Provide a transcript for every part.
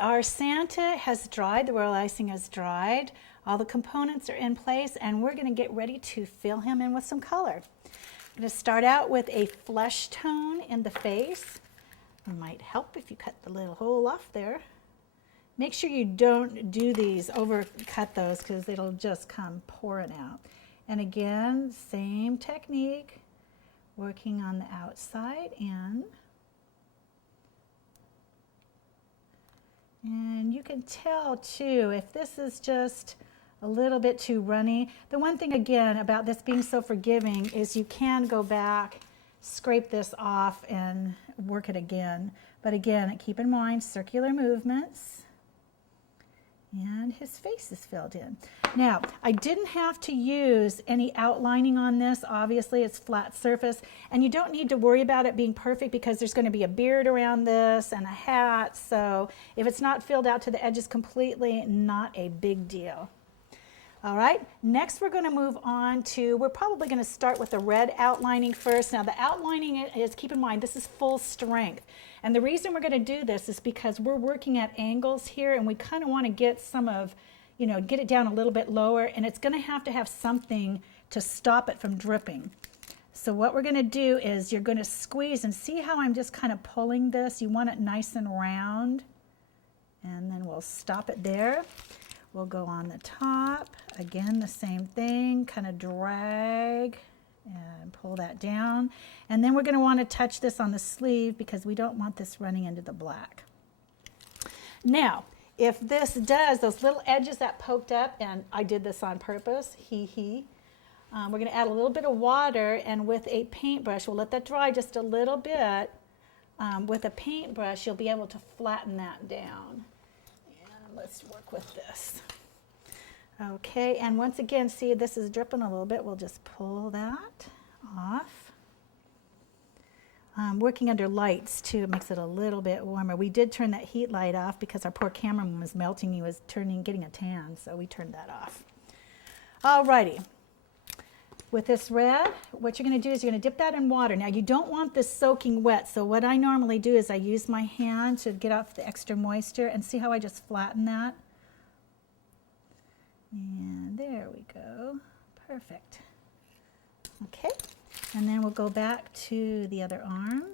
our Santa has dried, the royal icing has dried, all the components are in place, and we're going to get ready to fill him in with some color. I'm going to start out with a flesh tone in the face. It might help if you cut the little hole off there. Make sure you don't do these, overcut those, because it'll just come pouring out. And again, same technique, working on the outside in. And you can tell too, if this is just a little bit too runny. The one thing again about this being so forgiving is you can go back, scrape this off and work it again. But again, keep in mind circular movements. And his face is filled in. Now, I didn't have to use any outlining on this. Obviously, it's flat surface. And you don't need to worry about it being perfect because there's going to be a beard around this and a hat. So if it's not filled out to the edges completely, not a big deal. All right, next we're going to move on to, we're probably going to start with the red outlining first. Now the outlining is, keep in mind, this is full strength. And the reason we're going to do this is because we're working at angles here and we kind of want to get some of, get it down a little bit lower, and it's going to have something to stop it from dripping. So what we're going to do is you're going to squeeze, and see how I'm just kind of pulling this. You want it nice and round, and then we'll stop it there. We'll go on the top, again the same thing, kind of drag and pull that down. And then we're going to want to touch this on the sleeve because we don't want this running into the black. Now, if this does, those little edges that poked up, and I did this on purpose, we're going to add a little bit of water, and with a paintbrush, we'll let that dry just a little bit. With a paintbrush, you'll be able to flatten that down. Let's work with this. Okay, and once again, see this is dripping a little bit. We'll just pull that off. Working under lights too, it makes it a little bit warmer. We did turn that heat light off because our poor cameraman was melting. He was getting a tan, so we turned that off. Alrighty. With this red, what you're going to do is you're going to dip that in water. Now you don't want this soaking wet, so what I normally do is I use my hand to get off the extra moisture, and see how I just flatten that? And there we go. Perfect. Okay, and then we'll go back to the other arm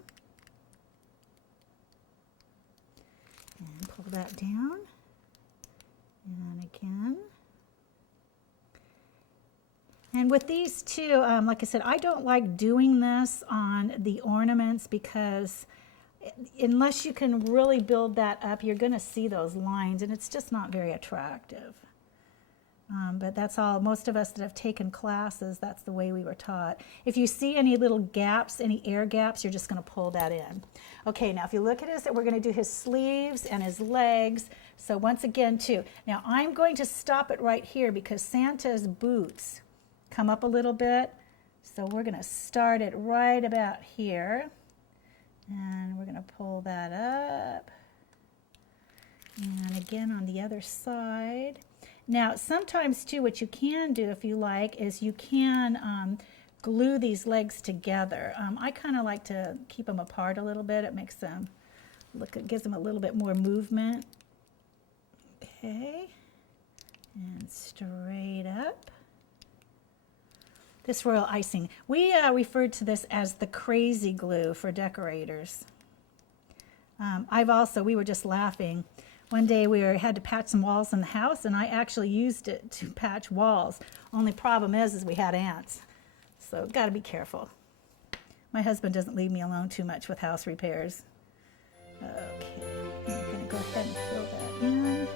and pull that down, and again. And with these two, like I said, I don't like doing this on the ornaments because unless you can really build that up, you're going to see those lines, and it's just not very attractive. But that's all. Most of us that have taken classes, that's the way we were taught. If you see any little gaps, any air gaps, you're just going to pull that in. Okay, now if you look at this, we're going to do his sleeves and his legs. So once again, too. Now I'm going to stop it right here because Santa's boots come up a little bit, so we're going to start it right about here, and we're going to pull that up, and again on the other side. Now sometimes too, what you can do if you like is you can glue these legs together. I kind of like to keep them apart a little bit. It makes them look, it gives them a little bit more movement. Okay, and straight up. This royal icing, we referred to this as the crazy glue for decorators. We were just laughing. One day we had to patch some walls in the house, and I actually used it to patch walls. Only problem is we had ants, so got to be careful. My husband doesn't leave me alone too much with house repairs. Okay, I'm going to go ahead and fill that in.